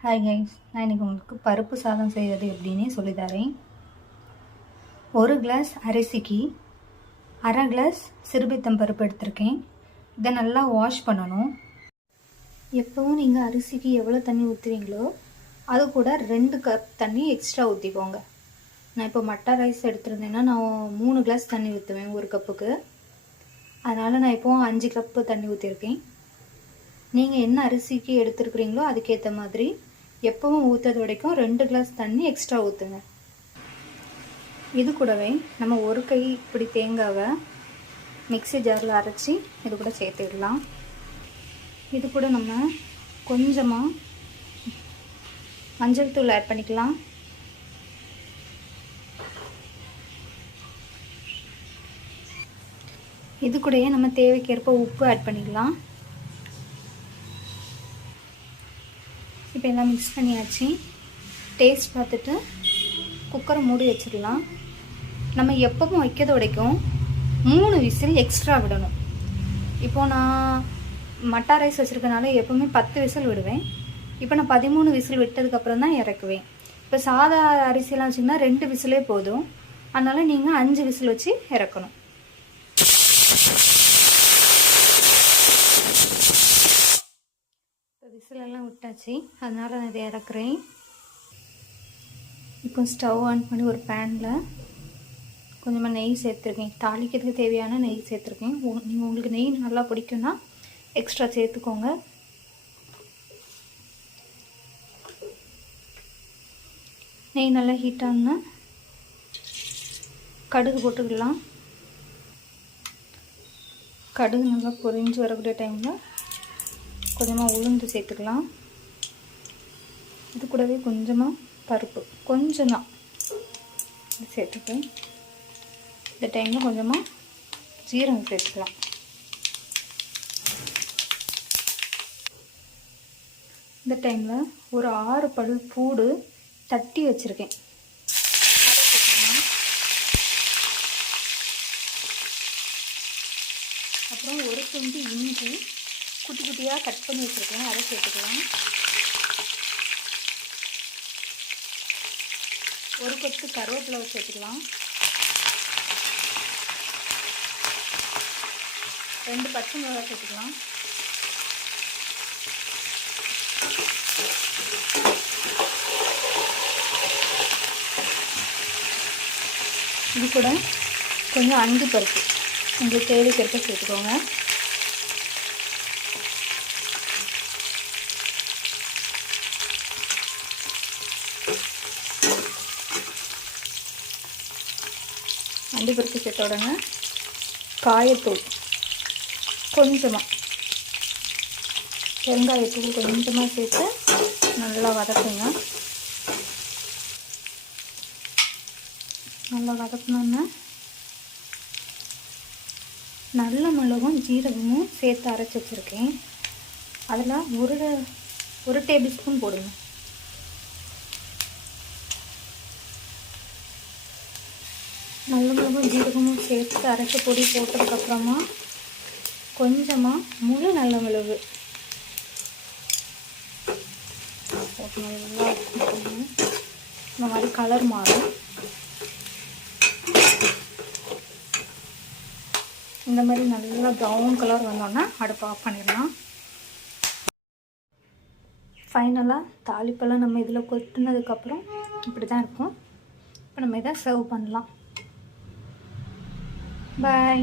Hi guys, நான் இன்றைக்கி உங்களுக்கு பருப்பு சாதம் செய்கிறது எப்படின்னு சொல்லித்தரேன். ஒரு கிளாஸ் அரிசிக்கு அரை கிளாஸ் சிறுபீத்தம் பருப்பு எடுத்திருக்கேன். இதை நல்லா வாஷ் பண்ணணும். எப்போவும் நீங்கள் அரிசிக்கு எவ்வளோ தண்ணி ஊற்றுவீங்களோ அது கூட 2 கப் தண்ணி எக்ஸ்ட்ரா ஊற்றிக்கோங்க. நான் இப்போ மட்டா ரைஸ் எடுத்துருந்தேன்னா நான் 3 கிளாஸ் தண்ணி ஊற்றுவேன் ஒரு கப்புக்கு. அதனால் நான் இப்போது 5 கப்பு தண்ணி ஊற்றிருக்கேன். நீங்கள் என்ன அரிசிக்கு எடுத்துருக்குறீங்களோ அதுக்கேற்ற மாதிரி எப்பவும் ஊற்றுறது வரைக்கும் 2 கிளாஸ் தண்ணி எக்ஸ்ட்ரா ஊற்றுங்க. இது கூடவே நம்ம ஒரு கை இப்படி தேங்காவை மிக்ஸி ஜாரில் அரைச்சி இது கூட சேர்த்துடலாம். இது கூட நம்ம கொஞ்சமாக மஞ்சள் தூள் ஆட் பண்ணிக்கலாம். இது கூடயே நம்ம தேவைக்கேற்ப உப்பு ஆட் பண்ணிக்கலாம். இப்போ எல்லாம் மிக்ஸ் பண்ணியாச்சு. டேஸ்ட் பார்த்துட்டு குக்கரை மூடி வச்சிடலாம். நம்ம எப்பவும் வைக்கிறது வரைக்கும் 3 விசில் எக்ஸ்ட்ரா விடணும். இப்போது நான் மட்டா ரைஸ் வச்சுருக்கனால எப்போவுமே 10 விசில் விடுவேன். இப்போ நான் 13 விசில் விட்டதுக்கப்புறம் தான் இறக்குவேன். இப்போ சாதா அரிசியெல்லாம் வச்சிங்கன்னா 2 விசிலே போதும். அதனால் நீங்கள் 5 விசில் வச்சு இறக்கணும். விசிலெல்லாம் விட்டாச்சு, அதனால் நான் இதை இறக்குறேன். இப்போ ஸ்டவ் ஆன் பண்ணி ஒரு பேனில் கொஞ்சமாக நெய் சேர்த்துருக்கேன். தாளிக்கிறதுக்கு தேவையான நெய் சேர்த்துருக்கேன். நீங்கள் உங்களுக்கு நெய் நல்லா பிடிக்கும்னா எக்ஸ்ட்ரா சேர்த்துக்கோங்க. நெய் நல்லா ஹீட் ஆனால் கடுகு போட்டுக்கலாம். கடுகு நல்லா பொரிஞ்சு வரக்கூடிய டைமில் கொஞ்சமாக உளுந்து சேர்த்துக்கலாம். இது கூடவே கொஞ்சமாக பருப்பு கொஞ்சமாக சேர்த்துப்பேன். இந்த டைமில் கொஞ்சமாக ஜீரகம் சேர்த்துக்கலாம். இந்த டைமில் ஒரு 6 பல் பூடு தட்டி வச்சுருக்கேன். அப்புறம் ஒரு துண்டு இஞ்சி குட்டி குட்டியாக கட் பண்ணி வச்சுருக்கேன், அதை சேர்த்துக்கலாம். ஒரு கொத்து கருவேப்பிலை சேர்த்துக்கலாம். 2 பச்சை மிளகாய் சேர்த்துக்கலாம். இது கூட கொஞ்சம் அண்டி பருப்பு உங்களுக்கு தேவைக்கேற்ப சேர்த்துக்கோங்க. அண்டிப்பருப்பு சேர்த்த உடனே காயத்தூள் கொஞ்சமாக, வெங்காயத்தூள் கொஞ்சமாக சேர்த்து நல்லா வதக்குங்க. நல்லா வதக்கணுன்னா நல்ல மிளகும் ஜீரகமும் சேர்த்து அரைச்சி வச்சுருக்கேன். அதில் ஒரு டேபிள் ஸ்பூன் போடுங்க. நல்ல மிளகும் ஜீரகமும் சேர்த்து அரைச்சி பொடி போட்டதுக்கப்புறமா கொஞ்சமாக முழு நல்ல மிளகு போட்டு நல்லா இந்த மாதிரி கலர் மாறும். இந்த மாதிரி நல்லா ப்ரௌன் கலர் வந்தோன்னா அடுப்பு ஆஃப் பண்ணிடலாம். ஃபைனலாக தாளிப்பெல்லாம் நம்ம இதில் கொட்டினதுக்கப்புறம் இப்படி தான் இருக்கும். இப்போ நம்ம இதை சர்வ் பண்ணலாம். பாய்.